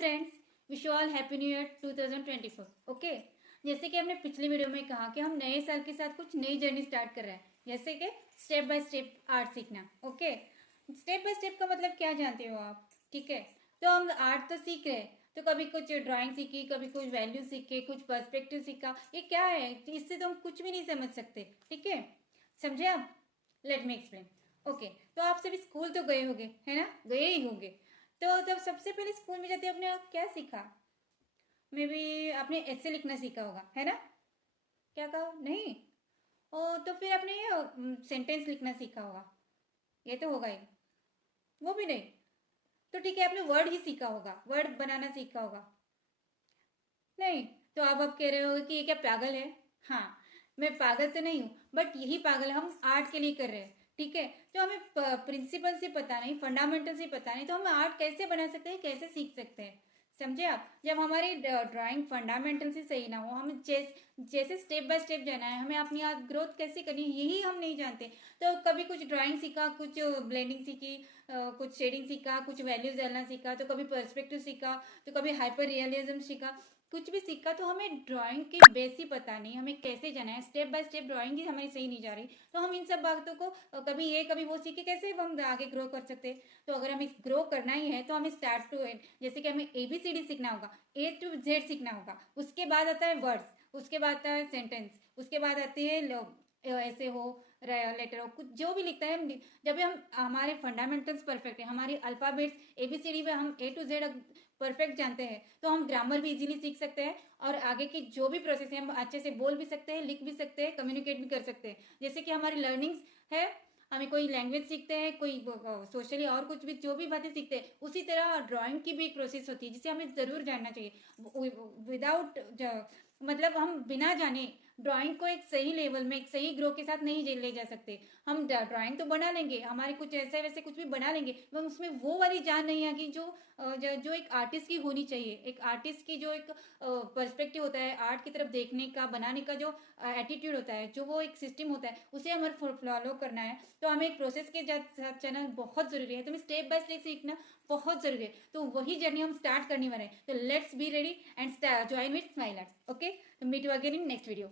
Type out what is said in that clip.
Friends, wish you all happy new year 2024। Okay, जैसे कि हमने पिछली वीडियो में कहा कि हम नए साल के साथ कुछ नई जर्नी स्टार्ट कर रहे हैं, जैसे कि स्टेप बाय स्टेप आर्ट सीखना। ओके, स्टेप बाय स्टेप का मतलब क्या जानते हो आप? ठीक है, तो हम आर्ट तो सीख रहे हैं, तो कभी कुछ ड्राइंग सीखी, कभी कुछ वैल्यू सीखे, कुछ पर्सपेक्टिव सीखा। ये क्या है? इससे तो हम कुछ भी नहीं समझ सकते। ठीक है, समझे आप? Let me explain. ओके, तो आप सभी स्कूल तो गए होंगे, है ना? गए ही होंगे। तो जब सबसे पहले स्कूल में जाते आपने क्या सीखा? मे बी आपने ऐसे लिखना सीखा होगा, है ना? क्या कहा? नहीं। ओ, तो फिर आपने सेंटेंस लिखना सीखा होगा। ये तो होगा ही। वो भी नहीं। तो ठीक है, आपने वर्ड ही सीखा होगा, वर्ड बनाना सीखा होगा। नहीं। तो आप कह रहे हो कि ये क्या पागल है? हाँ, मैं पागल तो नहीं हूँ, बट यही पागल हम आर्ट के लिए कर रहे हैं। ठीक है, तो हमें प्रिंसिपल से पता नहीं, फंडामेंटल से पता नहीं, तो हम आर्ट कैसे बना सकते हैं, कैसे सीख सकते हैं? समझे आप? जब हमारी ड्राइंग फंडामेंटल से सही ना हो, हमें जैसे स्टेप बाय स्टेप जाना है, हमें अपनी आर्ट ग्रोथ कैसे करनी है यही हम नहीं जानते। तो कभी कुछ ड्राइंग सीखा, कुछ ब्लेंडिंग सीखी, कुछ शेडिंग सीखा, कुछ वैल्यूज डालना सीखा, तो कभी पर्सपेक्टिव सीखा, तो कभी हाइपर रियलिज्म सीखा, कुछ भी सीखा। तो हमें ड्राइंग के बेस ही पता नहीं, हमें कैसे जाना है, स्टेप बाय स्टेप ड्राइंग ही हमारी सही नहीं जा रही। तो हम इन सब बातों को कभी ये कभी वो सीख के कैसे हम आगे ग्रो कर सकते हैं? तो अगर हमें ग्रो करना ही है तो हमें स्टार्ट टू एंड, जैसे कि हमें ABCD सीखना होगा, A to Z सीखना होगा। उसके बाद आता है वर्ड्स, उसके बाद आता है सेंटेंस, उसके बाद आते हैं ऐसे हो, लेटर हो, कुछ जो भी लिखता है। जब हम हमारे फंडामेंटल्स परफेक्ट है, हमारी अल्फाबेट्स ABCD में हम A to Z परफेक्ट जानते हैं, तो हम ग्रामर भी इजीली सीख सकते हैं। और आगे की जो भी प्रोसेस है हम अच्छे से बोल भी सकते हैं, लिख भी सकते हैं, कम्युनिकेट भी कर सकते हैं। जैसे कि हमारी लर्निंग्स है, हमें कोई लैंग्वेज सीखते हैं, कोई सोशली और कुछ भी जो भी बातें सीखते हैं, उसी तरह ड्राइंग की भी एक प्रोसेस होती है जिसे हमें ज़रूर जानना चाहिए। विदाउट, मतलब हम बिना जाने ड्राइंग को एक सही लेवल में, एक सही ग्रो के साथ नहीं ले जा सकते। हम ड्राइंग तो बना लेंगे, हमारे कुछ ऐसे वैसे कुछ भी बना लेंगे, मगर उसमें वो वाली जान नहीं आएगी जो एक आर्टिस्ट की होनी चाहिए। एक आर्टिस्ट की जो एक पर्सपेक्टिव होता है आर्ट की तरफ देखने का, बनाने का जो एटीट्यूड होता है, जो वो एक सिस्टम होता है, उसे हमें फॉलो करना है। तो हमें एक प्रोसेस के साथ चलना बहुत ज़रूरी है। तो हमें स्टेप बाय स्टेप सीखना बहुत ज़रूरी है। तो वही जर्नी हम स्टार्ट करने वाले हैं। तो let's be ready and join with Smile Arts. Okay, तो meet you again in next video.